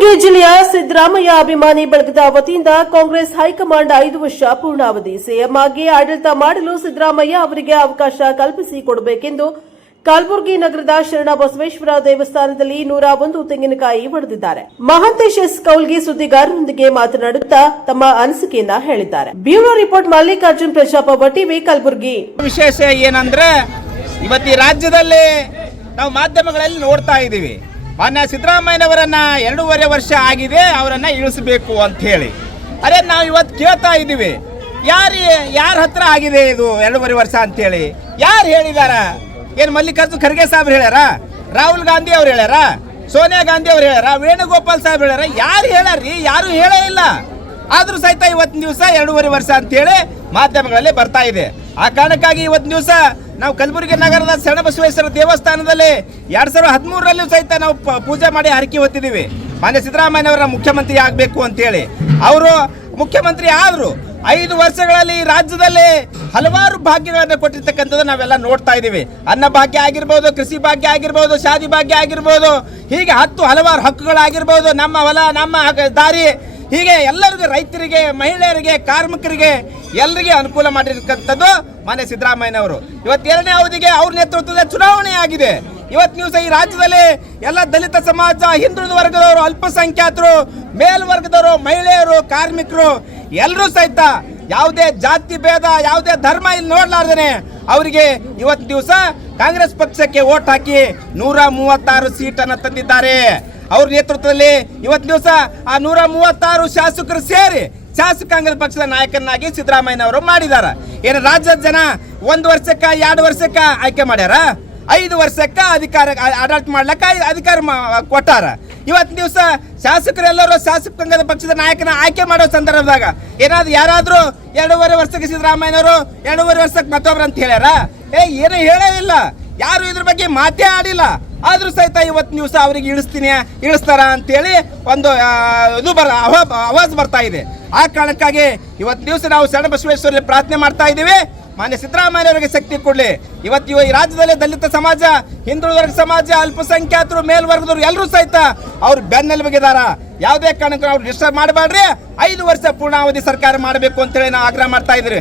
ಕಲಬುರಗಿ ಜಿಲ್ಲೆಯ ಸಿದ್ದರಾಮಯ್ಯ ಅಭಿಮಾನಿ ಬಳಗದ ವತಿಯಿಂದ ಕಾಂಗ್ರೆಸ್ ಹೈಕಮಾಂಡ್ 5 ವರ್ಷ ಪೂರ್ಣಾವಧಿ ಸಿಎಂ ಆಗಿ ಆಡಳಿತ ಮಾಡಲು ಸಿದ್ದರಾಮಯ್ಯ ಅವರಿಗೆ ಅವಕಾಶ ಕಲ್ಪಿಸಿಕೊಡಬೇಕೆಂದು ಕಲಬುರಗಿ ನಗರದ ಶರಣಬಸವೇಶ್ವರ ದೇವಸ್ಥಾನದಲ್ಲಿ 101 ತೆಂಗಿನಕಾಯಿ ಒಡೆದಿದ್ದಾರೆ. ಮಹಾಂತೇಶ್ ಎಸ್ ಕೌಲ್ಗಿ ಸುದ್ದಿಗಾರರೊಂದಿಗೆ ಮಾತನಾಡುತ್ತಾ ತಮ್ಮ ಅನಿಸಿಕೆಯನ್ನ ಹೇಳಿದ್ದಾರೆ. ಬ್ಯೂರೋ ರಿಪೋರ್ಟ್ ಮಲ್ಲಿಕಾರ್ಜುನ್ ಪ್ರಜಾಪವ ಟಿವಿ ಕಲಬುರಗಿ. ವಿಶೇಷ ಏನಂದ್ರೆ ಇವತ್ತು ರಾಜ್ಯದಲ್ಲಿ ನಾವು ಮಾಧ್ಯಮಗಳಲ್ಲಿ ನೋಡ್ತಾ ಇದ್ದೀವಿ, ಮಾನ್ಯ ಸಿದ್ದರಾಮಯ್ಯನವರನ್ನ 2.5 ವರ್ಷ ಆಗಿದೆ, ಅವರನ್ನ ಇಳಿಸಬೇಕು ಅಂತ ಹೇಳಿ. ಅರೆ ನಾವು ಇವತ್ತು ಕೇಳ್ತಾ ಇದ್ದೀವಿ, ಯಾರ ಹತ್ರ ಆಗಿದೆ ಇದು 2.5 ವರ್ಷ ಅಂತ ಹೇಳಿ? ಯಾರು ಹೇಳಿದಾರ? ಏನು ಮಲ್ಲಿಕಾರ್ಜುನ್ ಖರ್ಗೆ ಸಾಹೇಬ್ರು ಹೇಳ್ಯಾರ? ರಾಹುಲ್ ಗಾಂಧಿ ಅವ್ರು ಹೇಳ್ಯಾರ? ಸೋನಿಯಾ ಗಾಂಧಿ ಅವ್ರು ಹೇಳ್ಯಾರ? ವೇಣುಗೋಪಾಲ್ ಸಾಹೇಬ್ ಹೇಳ್ಯಾರ? ಯಾರು ಹೇಳ್ಯಾರ್ರಿ? ಯಾರು ಹೇಳೇ ಇಲ್ಲ. ಆದ್ರೂ ಸಹಿತ ಇವತ್ತಿನ ದಿವಸ 2.5 ವರ್ಷ ಅಂತೇಳಿ ಮಾಧ್ಯಮಗಳಲ್ಲಿ ಬರ್ತಾ ಇದೆ. ಆ ಕಾರಣಕ್ಕಾಗಿ ಇವತ್ತಿನ ದಿವಸ ನಾವು ಕಲಬುರಗಿ ನಗರದ ಶರಣಬಸವೇಶ್ವರ ದೇವಸ್ಥಾನದಲ್ಲಿ 2013ರಲ್ಲೂ ಸಹಿತ ನಾವು ಪೂಜೆ ಮಾಡಿ ಹರಕೆ ಹೊತ್ತಿದ್ದೀವಿ, ಮಾನ್ಯ ಸಿದ್ದರಾಮಯ್ಯನವರ ಮುಖ್ಯಮಂತ್ರಿ ಆಗಬೇಕು ಅಂತೇಳಿ. ಅವರು ಮುಖ್ಯಮಂತ್ರಿ ಆದರು 5 ವರ್ಷಗಳಲ್ಲಿ ರಾಜ್ಯದಲ್ಲಿ ಹಲವಾರು ಭಾಗ್ಯಗಳನ್ನು ಕೊಟ್ಟಿರ್ತಕ್ಕಂಥದ್ದು ನಾವೆಲ್ಲ ನೋಡ್ತಾ ಇದ್ದೀವಿ. ಅನ್ನ ಭಾಗ್ಯ ಆಗಿರ್ಬೋದು, ಕೃಷಿ ಭಾಗ್ಯ ಆಗಿರ್ಬೋದು, ಶಾದಿ ಭಾಗ್ಯ ಆಗಿರ್ಬೋದು, ಹೀಗೆ ಹಲವಾರು ಹಕ್ಕುಗಳಾಗಿರ್ಬೋದು, ನಮ್ಮ ಹೊಲ ನಮ್ಮ ದಾರಿ, ಹೀಗೆ ಎಲ್ಲರಿಗೂ, ರೈತರಿಗೆ, ಮಹಿಳೆಯರಿಗೆ, ಕಾರ್ಮಿಕರಿಗೆ ಎಲ್ಲರಿಗೆ ಅನುಕೂಲ ಮಾಡಿರ್ತಕ್ಕಂಥದ್ದು ಮಾನ್ಯ ಸಿದ್ದರಾಮಯ್ಯನವರು. ಇವತ್ತು 2ನೇ ಅವಧಿಗೆ ಅವ್ರ ನೇತೃತ್ವದ ಚುನಾವಣೆ ಆಗಿದೆ. ಇವತ್ತು ಈ ರಾಜ್ಯದಲ್ಲಿ ಎಲ್ಲ ದಲಿತ ಸಮಾಜ, ಹಿಂದುಳಿದ ವರ್ಗದವರು, ಅಲ್ಪಸಂಖ್ಯಾತರು, ಮೇಲ್ವರ್ಗದವರು, ಮಹಿಳೆಯರು, ಕಾರ್ಮಿಕರು ಎಲ್ಲರೂ ಸಹಿತ ಯಾವುದೇ ಜಾತಿ ಭೇದ, ಯಾವುದೇ ಧರ್ಮ ಇಲ್ಲಿ ನೋಡ್ಲಾರ್ದೇನೆ ಅವರಿಗೆ ಇವತ್ತು ದಿವಸ ಕಾಂಗ್ರೆಸ್ ಪಕ್ಷಕ್ಕೆ ವೋಟ್ ಹಾಕಿ 136 ಸೀಟನ್ನು ತಂದಿದ್ದಾರೆ. ಅವ್ರ ನೇತೃತ್ವದಲ್ಲಿ ಇವತ್ತು ದಿವಸ ಆ 136 ಶಾಸಕರು ಸೇರಿ ಶಾಸಕಾಂಗದ ಪಕ್ಷದ ನಾಯಕನಾಗಿ ಸಿದ್ದರಾಮಯ್ಯನವರು ಮಾಡಿದ್ದಾರೆ. ಏನು ರಾಜ್ಯದ ಜನ 1 ವರ್ಷಕ್ಕ 2 ವರ್ಷಕ್ಕ ಆಯ್ಕೆ ಮಾಡ್ಯಾರ? 5 ವರ್ಷಕ್ಕ ಆಡಳಿತ ಮಾಡ್ಲಕ್ಕ ಅಧಿಕಾರ ಕೊಟ್ಟಾರ. ಇವತ್ತಿನ ದಿವಸ ಶಾಸಕರೆಲ್ಲರೂ ಶಾಸಕಾಂಗದ ಪಕ್ಷದ ನಾಯಕನ ಆಯ್ಕೆ ಮಾಡೋ ಸಂದರ್ಭದಾಗ ಯಾರಾದ್ರೂ 2.5 ವರ್ಷಕ್ಕೆ ಸಿದ್ದರಾಮಯ್ಯನವರು 2.5 ವರ್ಷಕ್ಕೆ ಮತ್ತೊಬ್ರು ಅಂತ ಹೇಳ್ಯಾರ? ಏನು ಹೇಳೇ ಇಲ್ಲ. ಯಾರು ಇದ್ರ ಬಗ್ಗೆ ಮಾತೇ ಆಡಿಲ್ಲ. ಆದ್ರೂ ಸಹಿತ ಇವತ್ತು ದಿವಸ ಅವರಿಗೆ ಇಳಿಸ್ತಾರ ಅಂತೇಳಿ ಒಂದು ಆವಾಜ್ ಬರ್ತಾ ಇದೆ. ಆ ಕಾರಣಕ್ಕಾಗಿ ಇವತ್ತು ದಿವಸ ನಾವು ಶರಣಬಸವೇಶ್ವರಲ್ಲಿ ಪ್ರಾರ್ಥನೆ ಮಾಡ್ತಾ ಇದ್ದೀವಿ, ಮಾನ್ಯ ಸಿದ್ದರಾಮಯ್ಯನವರಿಗೆ ಶಕ್ತಿ ಕೊಡ್ಲಿ. ಇವತ್ತು ಈ ರಾಜ್ಯದಲ್ಲಿ ದಲಿತ ಸಮಾಜ, ಹಿಂದುಳಿದ ವರ್ಗ ಸಮಾಜ, ಅಲ್ಪಸಂಖ್ಯಾತರು, ಮೇಲ್ವರ್ಗದವರು ಎಲ್ಲರೂ ಸಹಿತ ಅವ್ರು ಬೆನ್ನೆಲುಬಿಗಿದಾರ. ಯಾವುದೇ ಕಾರಣಕ್ಕೂ ಅವ್ರು ಡಿಸ್ಟರ್ಬ್ ಮಾಡಬೇಡ್ರಿ, 5 ವರ್ಷ ಪೂರ್ಣಾವಧಿ ಸರ್ಕಾರ ಮಾಡಬೇಕು ಅಂತೇಳಿ ನಾವು ಆಗ್ರಹ ಮಾಡ್ತಾ ಇದ್ದೀವಿ.